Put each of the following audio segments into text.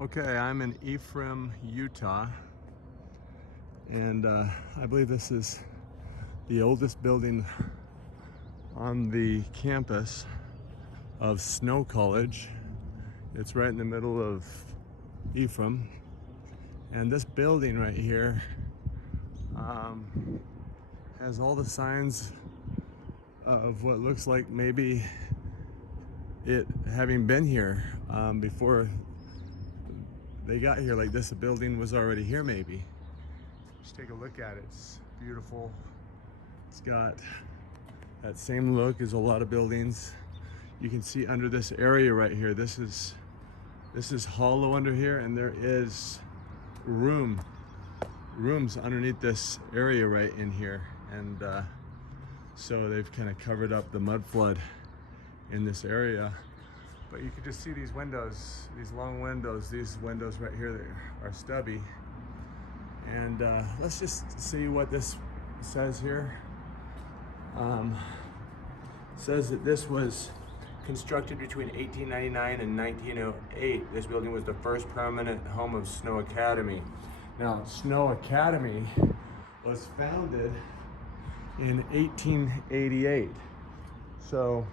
Okay, I'm in Ephraim, Utah, and I believe this is the oldest building on the campus of Snow College. It's right in the middle of Ephraim, and this building right here has all the signs of what looks like maybe it having been here before they got here. Like this building was already here maybe. Just take a look at it. It's beautiful. It's got that same look as a lot of buildings. You can see under this area right here, this is hollow under here, and there is rooms underneath this area right in here, and so they've kind of covered up the mud flood in this area. But you can just see these windows, these long windows, these windows right here that are stubby. And let's just see what this says here. It says that this was constructed between 1899 and 1908. This building was the first permanent home of Snow Academy. Now, Snow Academy was founded in 1888. So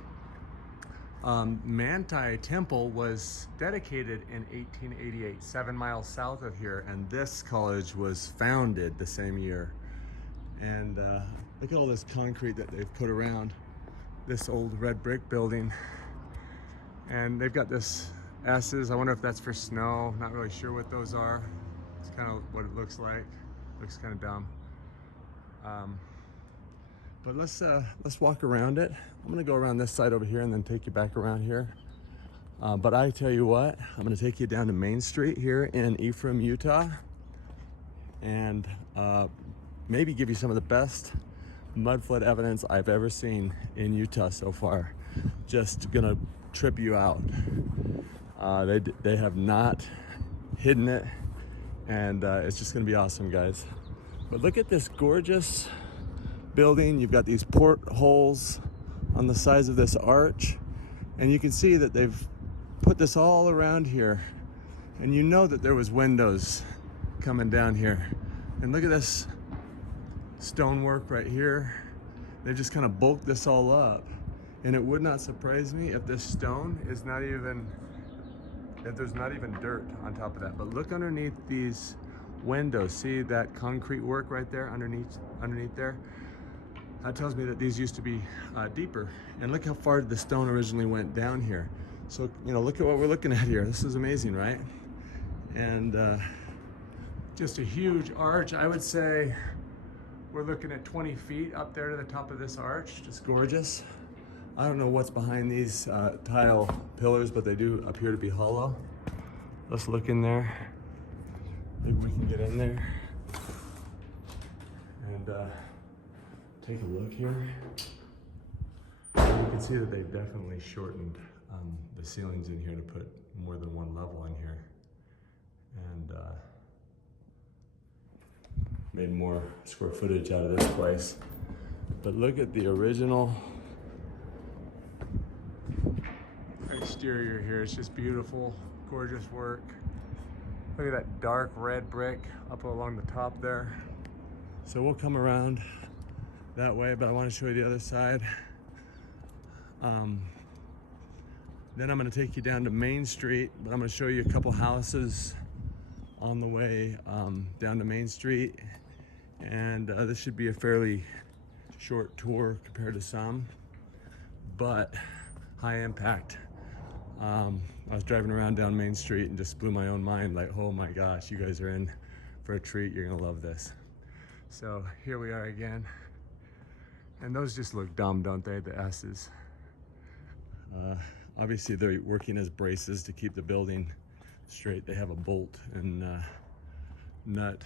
Manti Temple was dedicated in 1888, 7 miles south of here, and this college was founded the same year. And look at all this concrete that they've put around this old red brick building. And they've got this S's. I wonder if that's for snow. Not really sure what those are. It's kind of what it looks like. Looks kind of dumb. But let's walk around it. I'm gonna go around this side over here and then take you back around here. But I tell you what, I'm gonna take you down to Main Street here in Ephraim, Utah, and maybe give you some of the best mud flood evidence I've ever seen in Utah so far. Just gonna trip you out. They have not hidden it, and it's just gonna be awesome, guys. But look at this gorgeous building. You've got these portholes on the sides of this arch, and you can see that they've put this all around here, and you know that there was windows coming down here. And look at this stonework right here. They just kind of bulked this all up, and it would not surprise me if this stone is not even, if there's not even dirt on top of that. But look underneath these windows. See that concrete work right there underneath there? That tells me that these used to be deeper. And look how far the stone originally went down here. So, you know, look at what we're looking at here. This is amazing, right? And just a huge arch. I would say we're looking at 20 feet up there to the top of this arch. Just gorgeous. I don't know what's behind these tile pillars, but they do appear to be hollow. Let's look in there. Maybe we can get in there and take a look here. And you can see that they've definitely shortened the ceilings in here to put more than one level in here, and made more square footage out of this place. But look at the original exterior here. It's just beautiful, gorgeous work. Look at that dark red brick up along the top there. So we'll come around that way, but I want to show you the other side. Then I'm going to take you down to Main Street, but I'm going to show you a couple houses on the way down to Main Street. And this should be a fairly short tour compared to some, but high impact. I was driving around down Main Street and just blew my own mind, like, oh my gosh, you guys are in for a treat. You're gonna love this. So here we are again. And those just look dumb, don't they, the S's? Obviously they're working as braces to keep the building straight. They have a bolt and nut,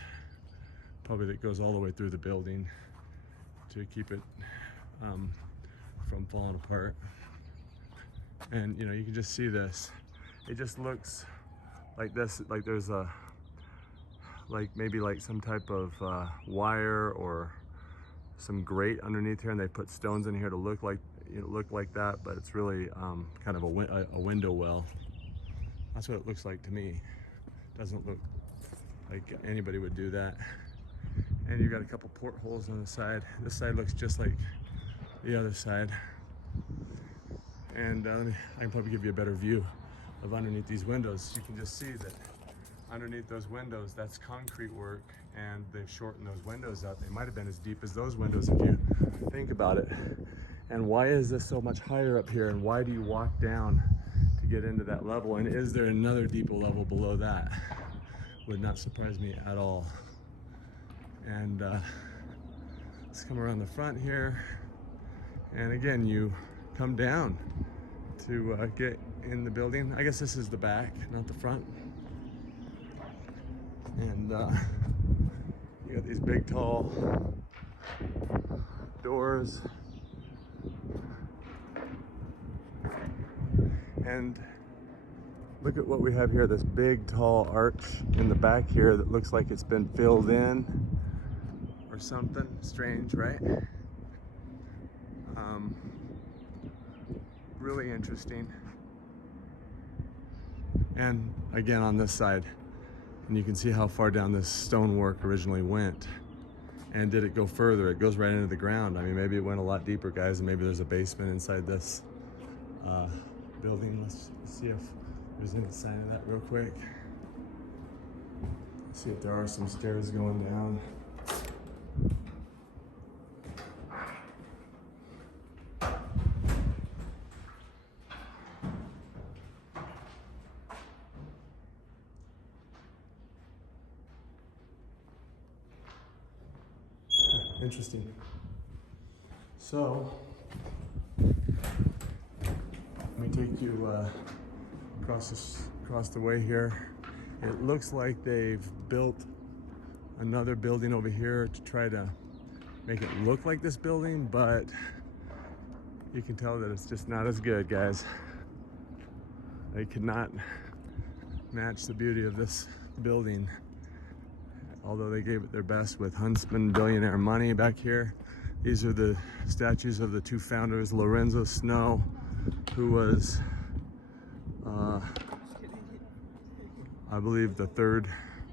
probably that goes all the way through the building to keep it from falling apart. And you know, you can just see this. It just looks like this, like there's a, like maybe like some type of wire or some grate underneath here, and they put stones in here to look like, you know, look like that, but it's really kind of a window well. That's what it looks like to me. Doesn't look like anybody would do that. And you've got a couple portholes on the side. This side looks just like the other side. And I can probably give you a better view of underneath these windows. You can just see that underneath those windows, that's concrete work, and they've shortened those windows out. They might have been as deep as those windows if you think about it. And why is this so much higher up here? And why do you walk down to get into that level? And is there another deeper level below that? Would not surprise me at all. And let's come around the front here. And again, you come down to get in the building. I guess this is the back, not the front. And you got these big, tall doors. And look at what we have here, this big, tall arch in the back here that looks like it's been filled in or something strange, right? Really interesting. And again, on this side, and you can see how far down this stonework originally went. And did it go further? It goes right into the ground. I mean, maybe it went a lot deeper, guys, and maybe there's a basement inside this building. Let's see if there's any sign of that real quick. Let's see if there are some stairs going down. Interesting. So, let me take you across the way here. It looks like they've built another building over here to try to make it look like this building, but you can tell that it's just not as good, guys. They could not match the beauty of this building. Although they gave it their best with Huntsman billionaire money back here. These are the statues of the two founders, Lorenzo Snow, who was, I believe, the third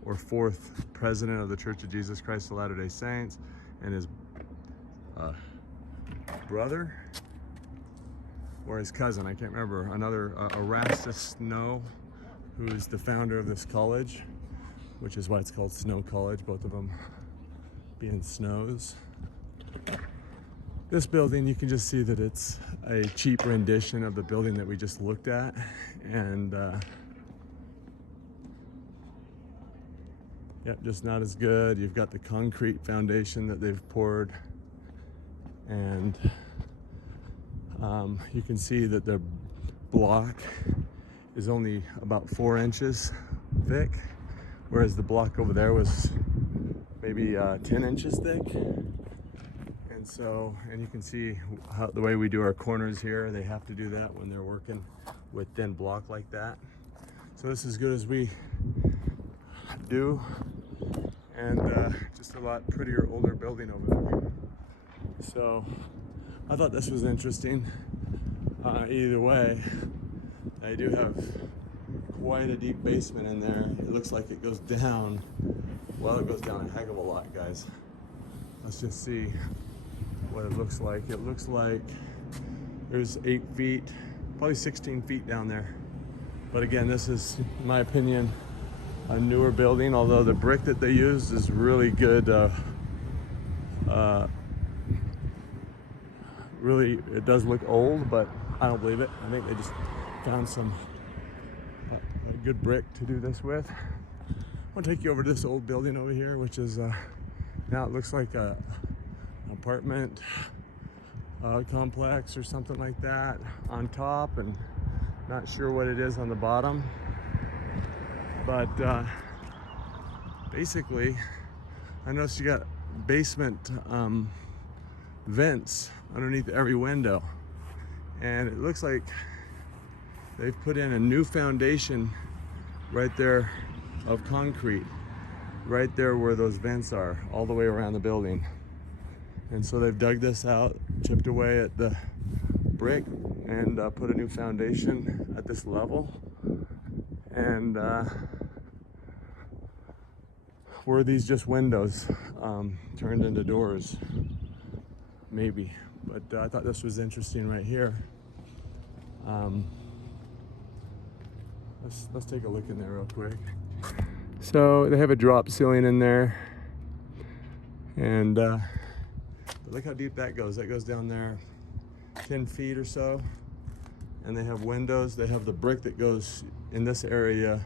or fourth president of the Church of Jesus Christ of Latter-day Saints, and his brother, or his cousin, I can't remember, another Erastus Snow, who is the founder of this college, which is why it's called Snow College, both of them being Snows. This building, you can just see that it's a cheap rendition of the building that we just looked at. And yeah, just not as good. You've got the concrete foundation that they've poured. And you can see that the block is only about 4 inches thick, whereas the block over there was maybe 10 inches thick. And so, and you can see how the way we do our corners here, they have to do that when they're working with thin block like that. So this is as good as we do, and just a lot prettier, older building over there. So I thought this was interesting. Either way, I do have quite a deep basement in there. It looks like it goes down. Well, it goes down a heck of a lot, guys. Let's just see what it looks like. It looks like there's 8 feet, probably 16 feet down there. But again, this is, in my opinion, a newer building, although the brick that they used is really good. Really, it does look old, but I don't believe it. I think they just found some a good brick to do this with. I'll take you over to this old building over here, which is now it looks like a apartment complex or something like that on top, and not sure what it is on the bottom. But basically, I noticed you got basement vents underneath every window, and it looks like they've put in a new foundation right there of concrete, right there where those vents are, all the way around the building. And so they've dug this out, chipped away at the brick, and put a new foundation at this level. And were these just windows turned into doors? Maybe, but I thought this was interesting right here. Let's take a look in there real quick. So they have a drop ceiling in there, and look how deep that goes. That goes down there 10 feet or so, and they have windows. They have the brick that goes in this area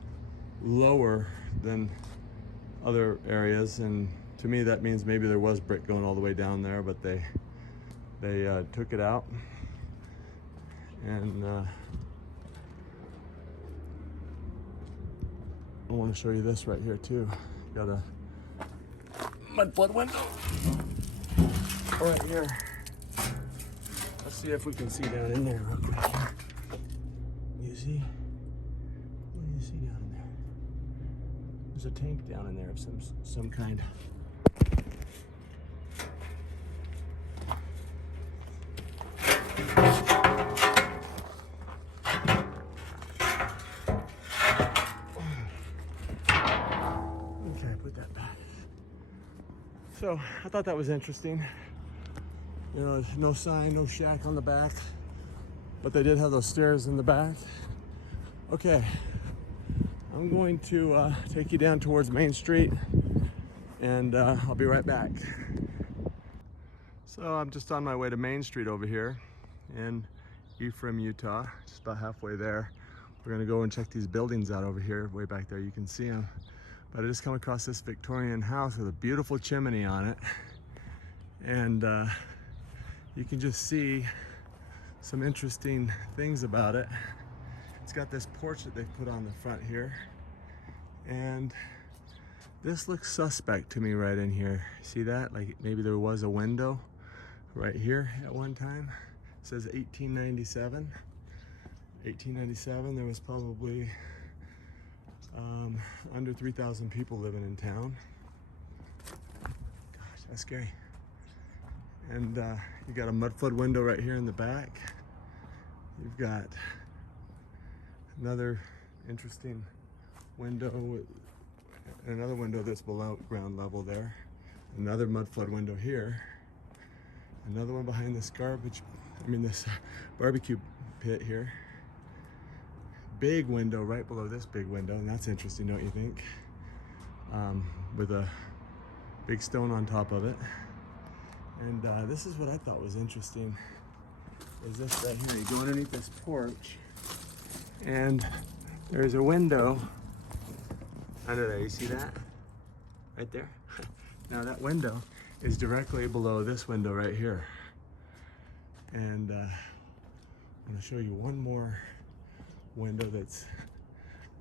lower than other areas, and to me that means maybe there was brick going all the way down there, but they took it out. And I want to show you this right here too. Got a mudflood window right here. Let's see if we can see down in there real quick. You see? What do you see down in there? There's a tank down in there of some kind. Put that back. So I thought that was interesting. You know, no sign, no shack on the back, but they did have those stairs in the back. Okay, I'm going to take you down towards Main Street, and I'll be right back. So I'm just on my way to Main Street over here in Ephraim, Utah, just about halfway there. We're gonna go and check these buildings out over here, way back there. You can see them. But I just come across this Victorian house with a beautiful chimney on it. And you can just see some interesting things about it. It's got this porch that they've put on the front here. And this looks suspect to me right in here. See that? Like maybe there was a window right here at one time. It says 1897. 1897, there was probably under 3,000 people living in town. Gosh, that's scary. And you got a mudflood window right here in the back. You've got another interesting window with another window that's below ground level there. Another mudflood window here. Another one behind this this barbecue pit here. Big window right below this big window, and that's interesting, don't you think? With a big stone on top of it. And this is what I thought was interesting, is this right here. You go underneath this porch, and there's a window under there. You see that? Right there? Now that window is directly below this window right here. And I'm gonna show you one more window that's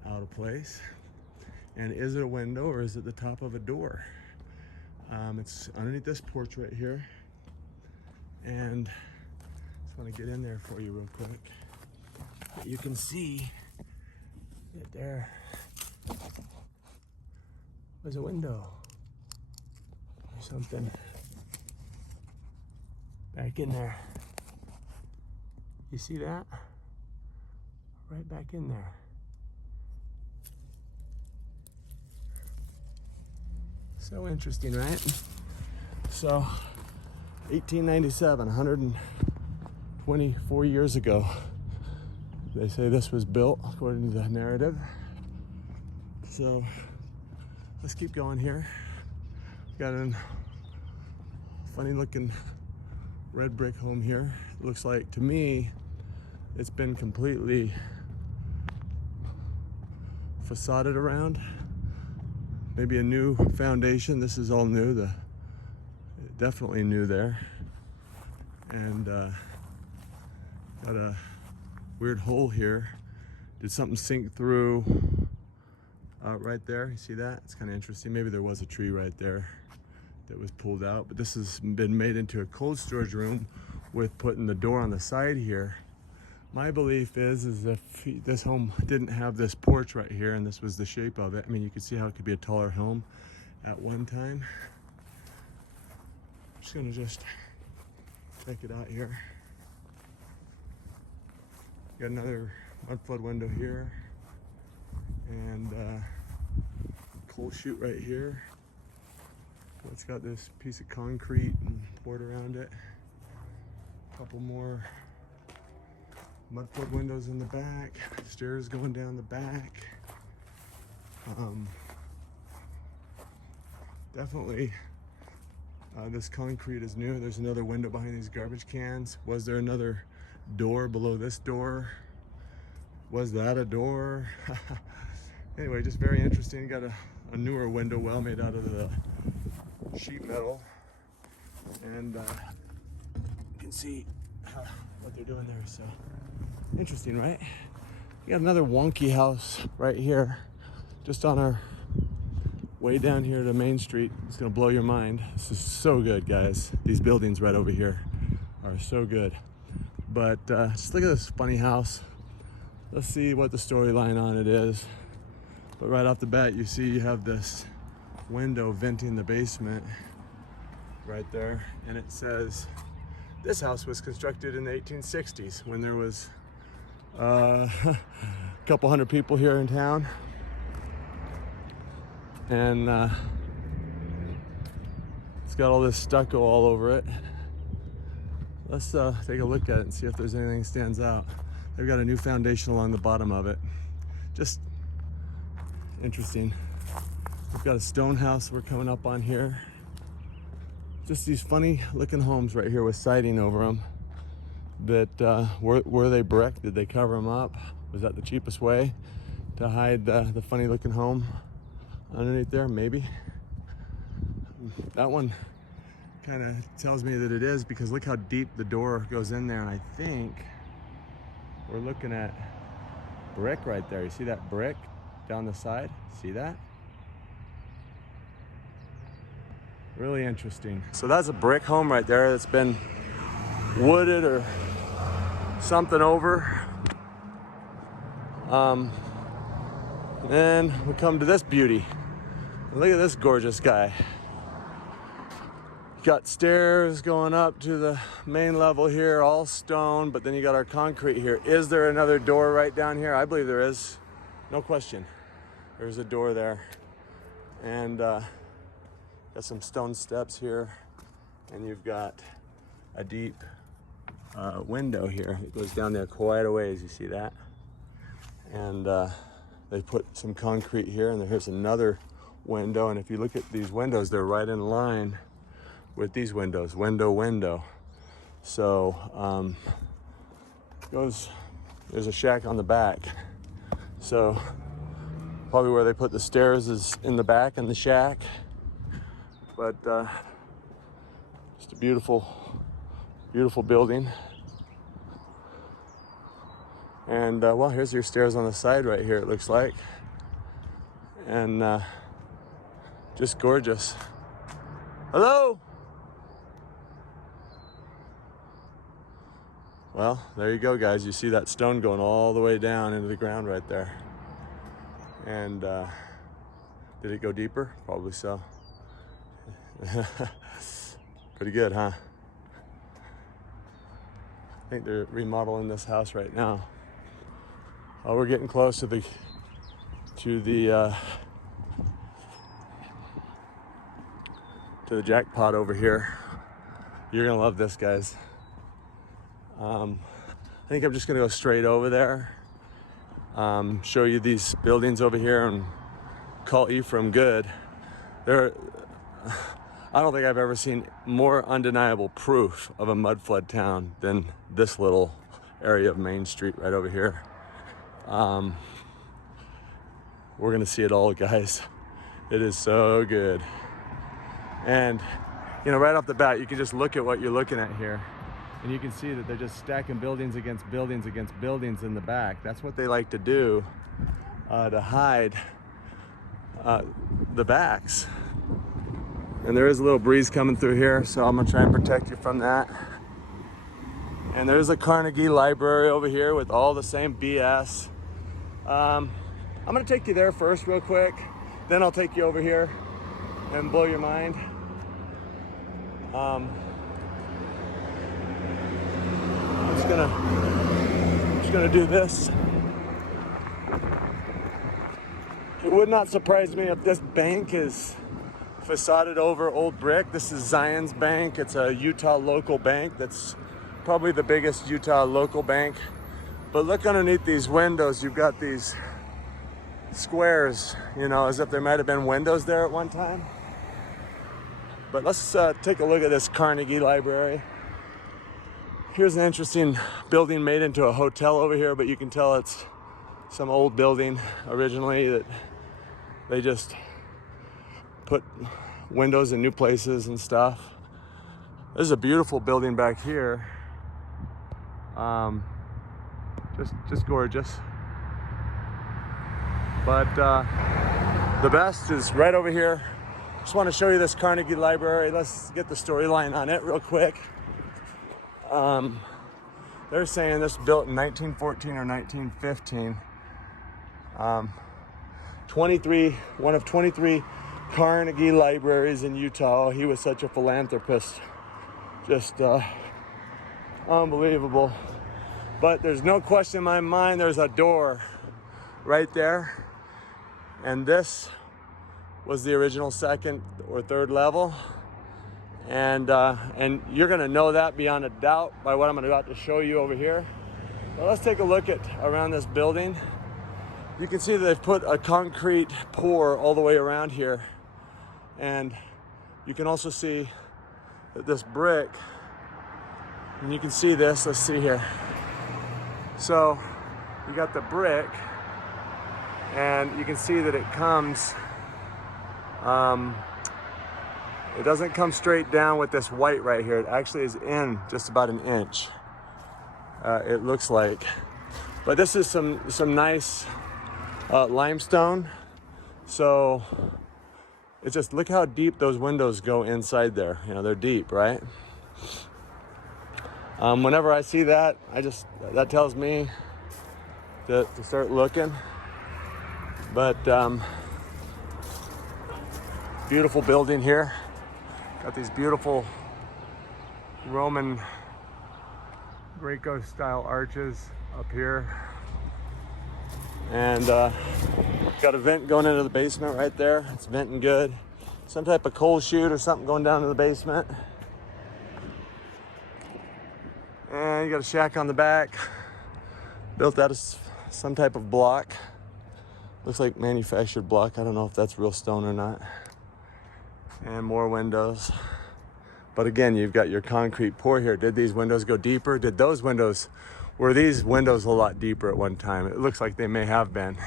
out of place. And is it a window or is it the top of a door? It's underneath this porch right here. And just want to get in there for you real quick. But you can see that there was a window or something back in there. You see that? Right back in there. So interesting, right? So 1897, 124 years ago, they say this was built according to the narrative. So let's keep going here. Got a funny looking red brick home here. It looks like, to me, it's been completely facaded around. Maybe a new foundation. This is all new. Definitely new there. And got a weird hole here. Did something sink through right there? You see that? It's kind of interesting. Maybe there was a tree right there that was pulled out. But this has been made into a cold storage room with putting the door on the side here. My belief is if this home didn't have this porch right here and this was the shape of it, I mean, you could see how it could be a taller home at one time. I'm just gonna check it out here. Got another mudflood window here and coal chute right here. It's got this piece of concrete and poured around it. A couple more Mudflood windows in the back. Stairs going down the back. Definitely, this concrete is new. There's another window behind these garbage cans. Was there another door below this door? Was that a door? Anyway, just very interesting. Got a newer window well made out of the sheet metal. And you can see what they're doing there. So interesting, right? We got another wonky house right here, just on our way down here to Main Street. It's gonna blow your mind. This is so good, guys. These buildings right over here are so good. But just look at this funny house. Let's see what the storyline on it is. But right off the bat, you see you have this window venting the basement right there. And it says, this house was constructed in the 1860s when there was a couple hundred people here in town. And it's got all this stucco all over it. Let's take a look at it and see if there's anything that stands out. They've got a new foundation along the bottom of it. Just interesting. We've got a stone house we're coming up on here. Just these funny looking homes right here with siding over them. That were they brick? Did they cover them up? Was that the cheapest way to hide the funny looking home underneath there? Maybe. That one kind of tells me that it is, because look how deep the door goes in there, and I think we're looking at brick right there. You see that brick down the side? See that? Really interesting. So that's a brick home right there that's been wooded or something over. Then we come to this beauty. Look at this gorgeous guy. Got stairs going up to the main level here, all stone, but then you got our concrete here. Is there another door right down here? I believe there is. No question. There's a door there. And got some stone steps here. And you've got a deep window here. It goes down there quite a ways, you see that? And they put some concrete here, and here's another window. And if you look at these windows, they're right in line with these windows, window. So there's a shack on the back. So probably where they put the stairs is in the back in the shack. But just a beautiful building. And well, here's your stairs on the side right here, it looks like. And just gorgeous. Hello? Well, there you go, guys. You see that stone going all the way down into the ground right there. And did it go deeper? Probably so. Pretty good, huh? I think they're remodeling this house right now. Oh, we're getting close to the jackpot over here. You're gonna love this, guys. I think I'm just gonna go straight over there, show you these buildings over here, and call Ephraim good. I don't think I've ever seen more undeniable proof of a mud flood town than this little area of Main Street right over here. We're gonna see it all, guys. It is so good. And you know, right off the bat, you can just look at what you're looking at here, and you can see that they're just stacking buildings against buildings against buildings in the back. That's what they like to do to hide the backs. And there is a little breeze coming through here, so I'm gonna try and protect you from that. And there's a Carnegie library over here with all the same BS. I'm gonna take you there first real quick, then I'll take you over here and blow your mind. I'm just gonna do this. It would not surprise me if this bank is facaded over old brick. This is Zion's Bank. It's a Utah local bank. That's probably the biggest Utah local bank. But look underneath these windows. You've got these squares, you know, as if there might have been windows there at one time. But let's take a look at this Carnegie Library. Here's an interesting building made into a hotel over here, but you can tell it's some old building originally that they just put windows in new places and stuff. This is a beautiful building back here. Just gorgeous. But the best is right over here. Just want to show you this Carnegie Library. Let's get the storyline on it real quick. They're saying this was built in 1914 or 1915. 1 of 23 Carnegie libraries in Utah. He was such a philanthropist. Just unbelievable. But there's no question in my mind, there's a door right there. And this was the original second or third level. And you're gonna know that beyond a doubt by what I'm about to show you over here. Well, let's take a look at around this building. You can see that they've put a concrete pour all the way around here. And you can also see that this brick, and you can see this, let's see here. So you got the brick, and you can see that it comes, it doesn't come straight down with this white right here. It actually is in just about an inch, it looks like. But this is some nice limestone. So it's just, look how deep those windows go inside there. You know, they're deep, right? Whenever I see that, that tells me to start looking. But beautiful building here. Got these beautiful Roman Greco style arches up here. And got a vent going into the basement right there. It's venting good. Some type of coal chute or something going down to the basement. And you got a shack on the back. Built out of some type of block. Looks like manufactured block. I don't know if that's real stone or not. And more windows. But again, you've got your concrete pour here. Did these windows go deeper? Were these windows a lot deeper at one time? It looks like they may have been.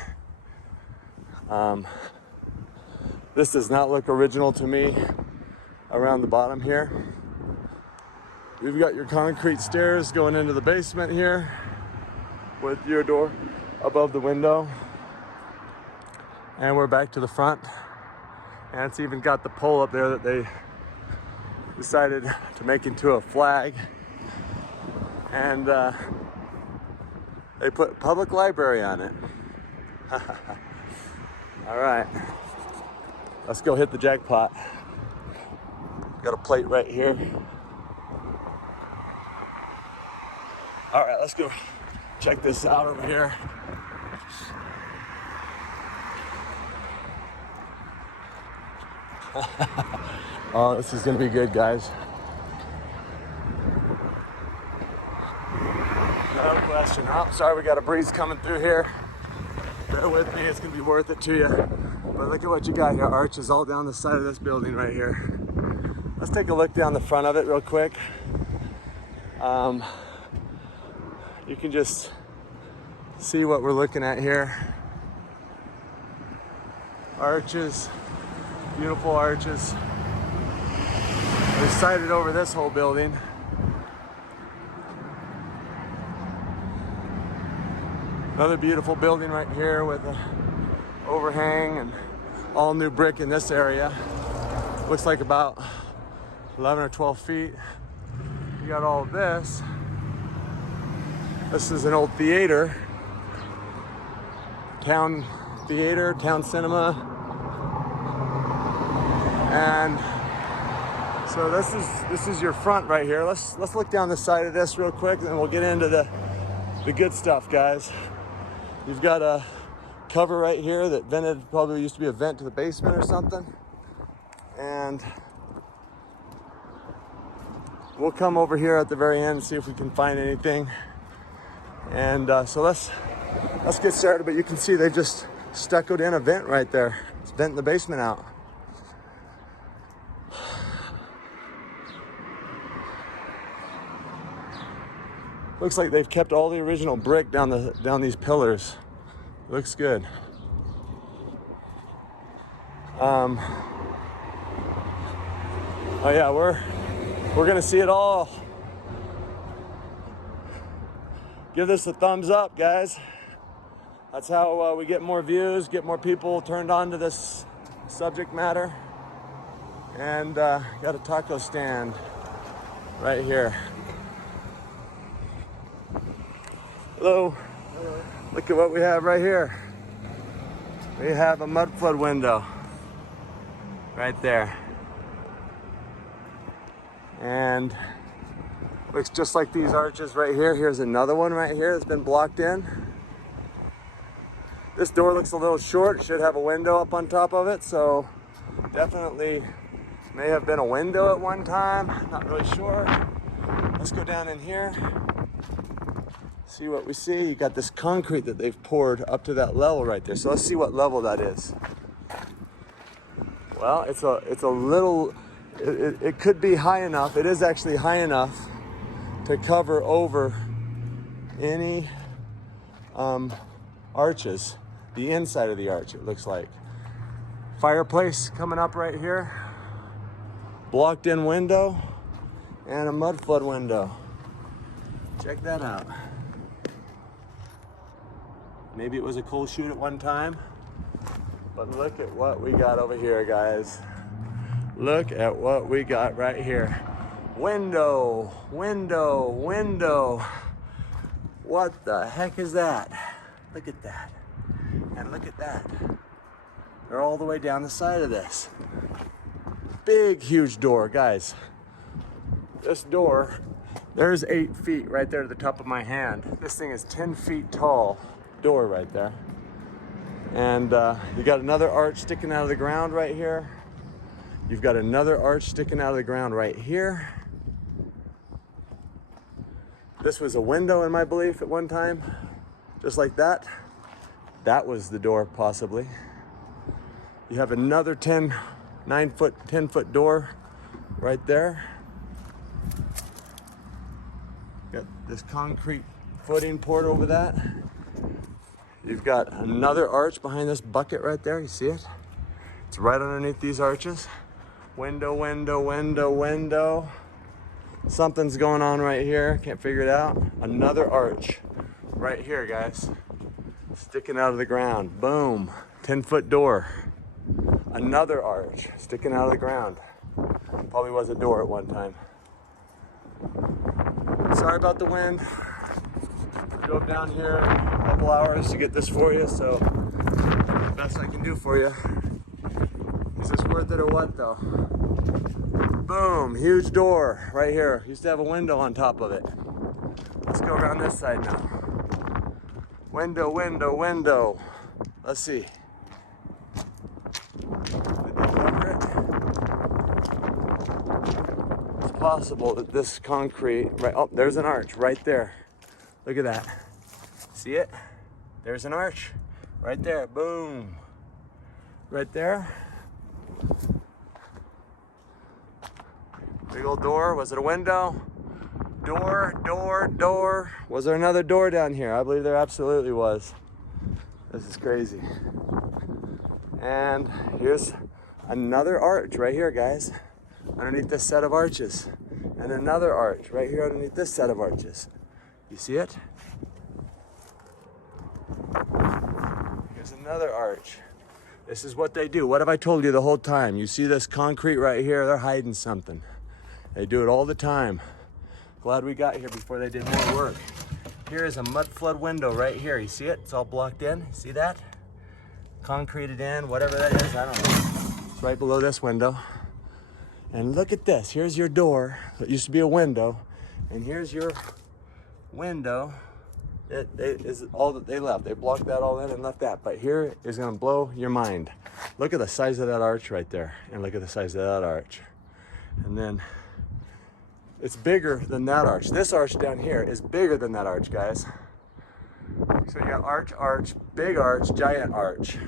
This does not look original to me around the bottom here. You've got your concrete stairs going into the basement here with your door above the window. And we're back to the front. And it's even got the pole up there that they decided to make into a flag. And they put public library on it. All right, let's go hit the jackpot. Got a plate right here. All right, let's go check this out over here. Oh, this is gonna be good, guys. No question. Oh, sorry, we got a breeze coming through here. Bear with me, it's gonna be worth it to you. But look at what you got here, arches all down the side of this building right here. Let's take a look down the front of it real quick. You can just see what we're looking at here. Arches, beautiful arches. They're sited over this whole building. Another beautiful building right here with an overhang and all new brick in this area. Looks like about 11 or 12 feet. You got all of this. This is an old theater. Town theater, town cinema. And so this is your front right here. Let's look down the side of this real quick, and then we'll get into the good stuff, guys. You've got a cover right here that vented, probably used to be a vent to the basement or something. And we'll come over here at the very end and see if we can find anything. And so let's get started. But you can see they just stuccoed in a vent right there. It's venting the basement out. Looks like they've kept all the original brick down these pillars. Looks good. Oh yeah, we're gonna see it all. Give this a thumbs up, guys. That's how we get more views, get more people turned on to this subject matter. And got a taco stand right here. Hello. Hello. Look at what we have right here. We have a mud flood window right there. And looks just like these arches right here. Here's another one right here that's been blocked in. This door looks a little short. Should have a window up on top of it, so definitely may have been a window at one time. Not really sure. Let's go down in here. See what we see. You got this concrete that they've poured up to that level right there. So let's see what level that is. Well, it's a little, it could be high enough. It is actually high enough to cover over any arches, the inside of the arch, it looks like. Fireplace coming up right here. Blocked in window and a mud flood window. Check that out. Maybe it was a coal chute at one time, but look at what we got over here, guys. Look at what we got right here. Window, window, window. What the heck is that? Look at that. And look at that. They're all the way down the side of this. Big, huge door, guys. This door, there's 8 feet right there to the top of my hand. This thing is 10 feet tall. Door right there. And you got another arch sticking out of the ground right here. You've got another arch sticking out of the ground right here. This was a window in my belief at one time, just like that. That was the door possibly. You have another 10 foot door right there. Got this concrete footing poured over that. You've got another arch behind this bucket right there. You see it? It's right underneath these arches. Window, window, window, window. Something's going on right here. Can't figure it out. Another arch right here, guys. Sticking out of the ground. Boom. 10-foot door. Another arch sticking out of the ground. Probably was a door at one time. Sorry about the wind. Drove down here a couple hours to get this for you, so the best I can do for you. Is this worth it or what though? Boom, huge door right here. Used to have a window on top of it. Let's go around this side now. Window, window, window. Let's see. Did they cover it? It's possible that this concrete, right, oh, there's an arch right there. Look at that. See it? There's an arch right there. Boom. Right there. Big old door. Was it a window? Door, door, door. Was there another door down here? I believe there absolutely was. This is crazy. And here's another arch right here, guys. Underneath this set of arches. And another arch right here underneath this set of arches. You see it? Here's another arch. This is what they do. What have I told you the whole time? You see this concrete right here? They're hiding something. They do it all the time. Glad we got here before they did more work. Here is a mud flood window right here. You see it? It's all blocked in. See that? Concreted in, whatever that is, I don't know. It's right below this window. And look at this. Here's your door. It used to be a window. And here's your window it is all that they left. They blocked that all in and left that. But here is gonna blow your mind. Look at the size of that arch right there, and look at the size of that arch. And then it's bigger than that arch. This arch down here is bigger than that arch, guys. So you got arch, big arch, giant arch.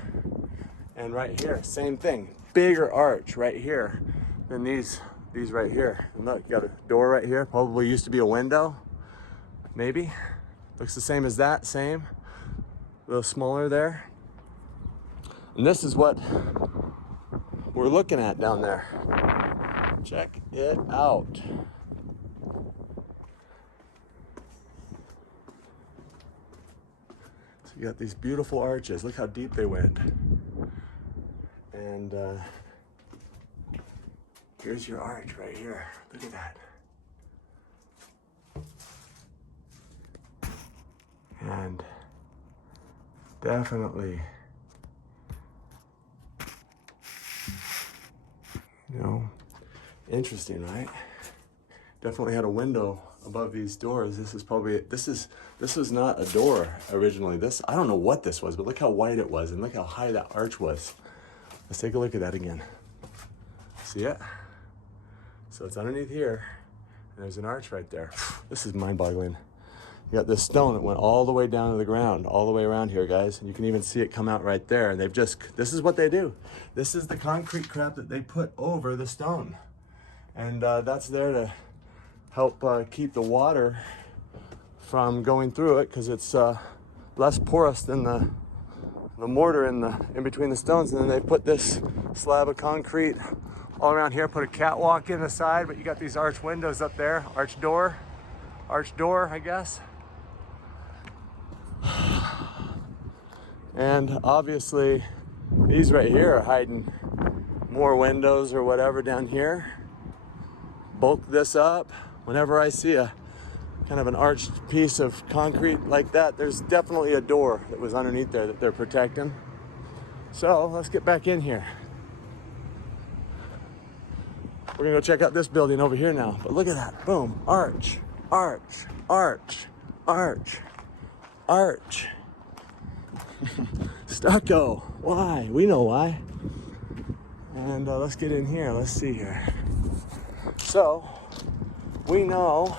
And right here, same thing, bigger arch right here than these right here. And look, you got a door right here, probably used to be a window, maybe. Looks the same as that, same. A little smaller there. And this is what we're looking at down there. Check it out. So you got these beautiful arches. Look how deep they went. And here's your arch right here. Look at that. And definitely, you know, interesting, right? Definitely had a window above these doors. This was not a door originally. I don't know what this was, but look how wide it was and look how high that arch was. Let's take a look at that again. See it? So it's underneath here, and there's an arch right there. This is mind-boggling. You got this stone that went all the way down to the ground, all the way around here, guys. And you can even see it come out right there. And this is what they do. This is the concrete crap that they put over the stone. And that's there to help keep the water from going through it, because it's less porous than the mortar in between the stones. And then they put this slab of concrete all around here, put a catwalk in the side, but you got these arch windows up there, arch door, I guess. And obviously these right here are hiding more windows or whatever down here. Bulk this up. Whenever I see a kind of an arched piece of concrete like that, there's definitely a door that was underneath there that they're protecting. So let's get back in here. We're gonna go check out this building over here now. But look at that, boom, arch, arch, arch, arch, arch. Stucco, why? We know why. And let's get in here, let's see here. So, we know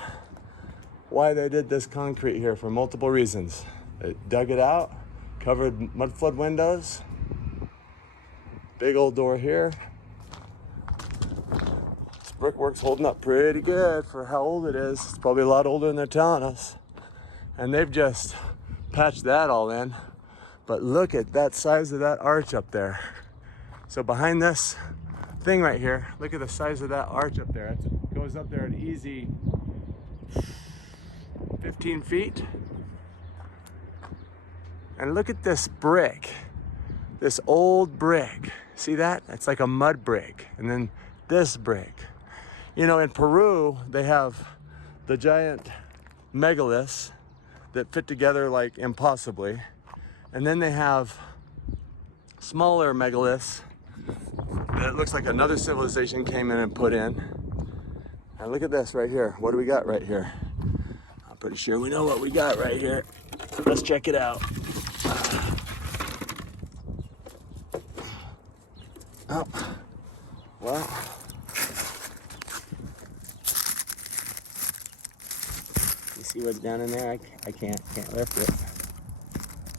why they did this concrete here for multiple reasons. They dug it out, covered mudflood windows, big old door here. This brickwork's holding up pretty good for how old it is. It's probably a lot older than they're telling us. And they've just patched that all in. But look at that size of that arch up there. So behind this thing right here, look at the size of that arch up there. It goes up there an easy 15 feet. And look at this brick, this old brick. See that? It's like a mud brick. And then this brick. You know, in Peru, they have the giant megaliths that fit together like impossibly. And then they have smaller megaliths that looks like another civilization came in and put in. And look at this right here. What do we got right here? I'm pretty sure we know what we got right here. Let's check it out. Oh, well. You see what's down in there? I can't lift it.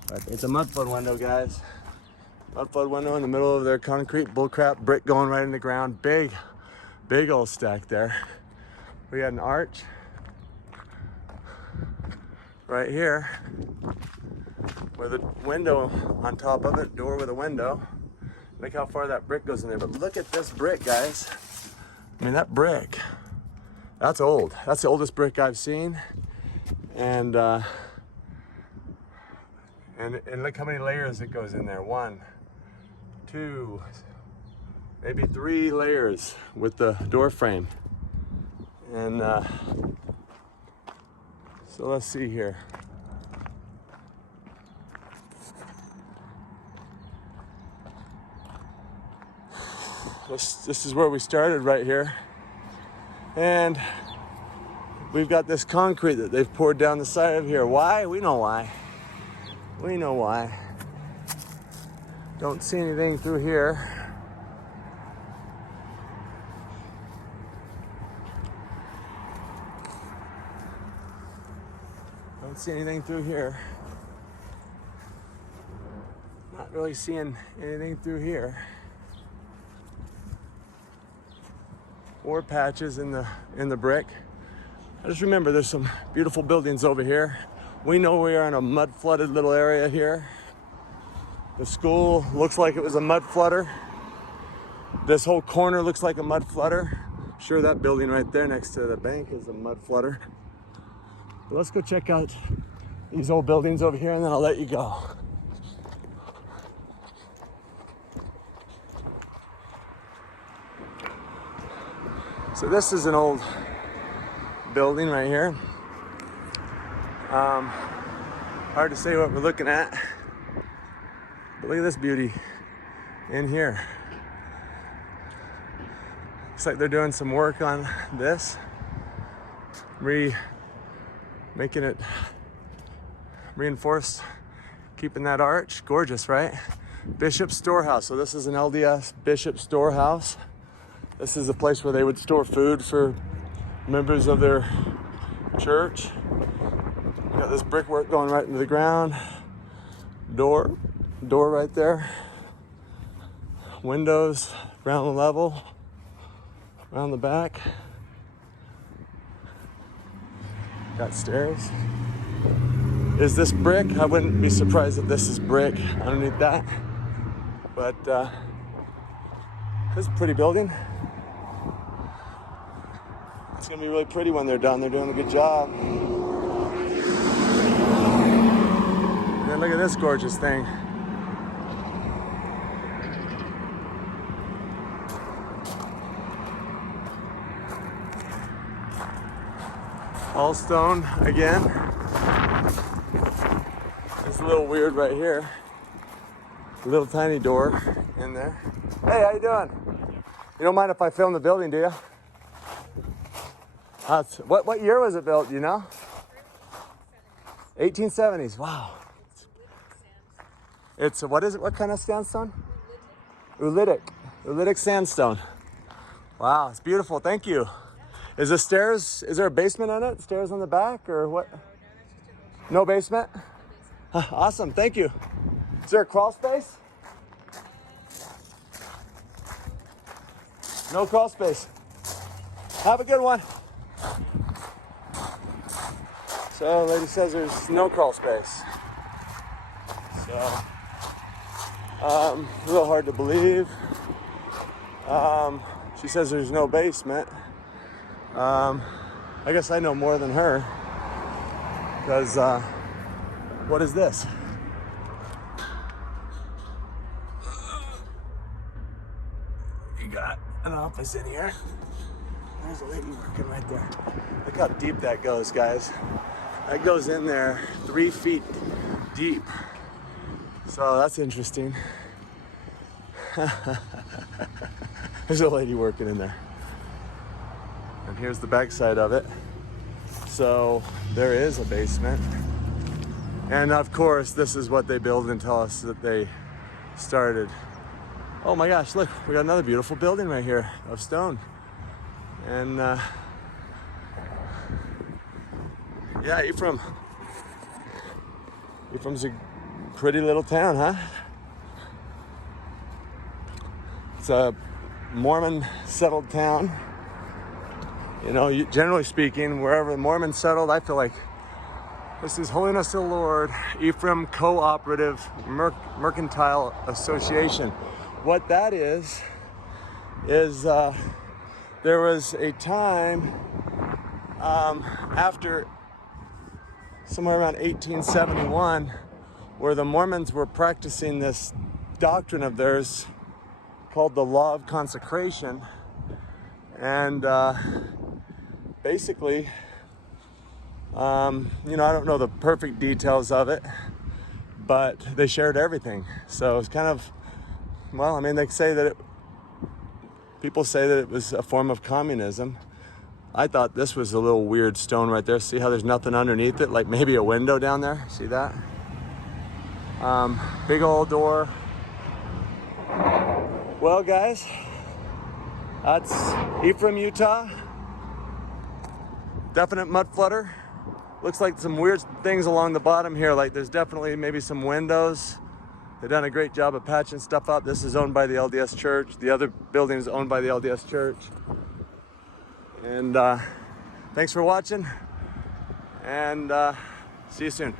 But it's a mudflood window, guys. Mudflood window in the middle of their concrete bullcrap brick going right in the ground. Big old stack there. We got an arch right here with a window on top of it, door with a window. Look how far that brick goes in there. But look at this brick, guys. I mean, that brick, that's old. That's the oldest brick I've seen. And look how many layers it goes in there. 1, 2, maybe 3 layers with the door frame. And so let's see here. This is where we started right here. And we've got this concrete that they've poured down the side of here. Why? We know why. We know why. Don't see anything through here. Don't see anything through here. Not really seeing anything through here. Or patches in the brick. I just remember there's some beautiful buildings over here. We know we are in a mud flooded little area here. The school looks like it was a mud flutter. This whole corner looks like a mud flutter. I'm sure that building right there next to the bank is a mud flutter. But let's go check out these old buildings over here and then I'll let you go. So this is an old building right here. Hard to say what we're looking at, but look at this beauty in here. Looks like they're doing some work on this, making it reinforced, keeping that arch. Gorgeous, right? Bishop Storehouse. So this is an LDS Bishop Storehouse. This is a place where they would store food for members of their church. Got this brickwork going right into the ground. Door right there. Windows ground level, around the back. Got stairs. Is this brick? I wouldn't be surprised if this is brick underneath that. But this is a pretty building. It's gonna be really pretty when they're done. They're doing a good job. And then look at this gorgeous thing. All stone again. It's a little weird right here. A little tiny door in there. Hey, how you doing? You don't mind if I film the building, do you? What year was it built, do you know? 1870s. Wow. It's, what is it? What kind of sandstone? Ulitic sandstone. Wow, it's beautiful. Thank you. Is there a basement in it? Stairs on the back or what? No basement? Awesome, thank you. Is there a crawl space? No crawl space. Have a good one. So, lady says there's no crawl space. So, a little hard to believe. She says there's no basement. I guess I know more than her. Because, what is this? You got an office in here. There's a lady working right there. Look how deep that goes, guys. That goes in there 3 feet deep. So that's interesting. There's a lady working in there. And here's the back side of it. So there is a basement. And of course, this is what they build and tell us that they started. Oh my gosh, look, we got another beautiful building right here of stone. And yeah, Ephraim's a pretty little town, huh? It's a Mormon settled town. You know, generally speaking, wherever the Mormons settled, I feel like this is Holiness of the Lord, Ephraim Cooperative Mercantile Association. What that is there was a time after somewhere around 1871 where the Mormons were practicing this doctrine of theirs called the Law of Consecration. And basically, you know, I don't know the perfect details of it, but they shared everything. So it's kind of, well, I mean, people say that it was a form of communism, I thought this was a little weird stone right there. See how there's nothing underneath it? Like maybe a window down there. See that? Big old door. Well, guys, that's Ephraim, Utah. Definite mud flutter. Looks like some weird things along the bottom here. Like there's definitely maybe some windows. They've done a great job of patching stuff up. This is owned by the LDS Church. The other building is owned by the LDS Church. And thanks for watching. And see you soon.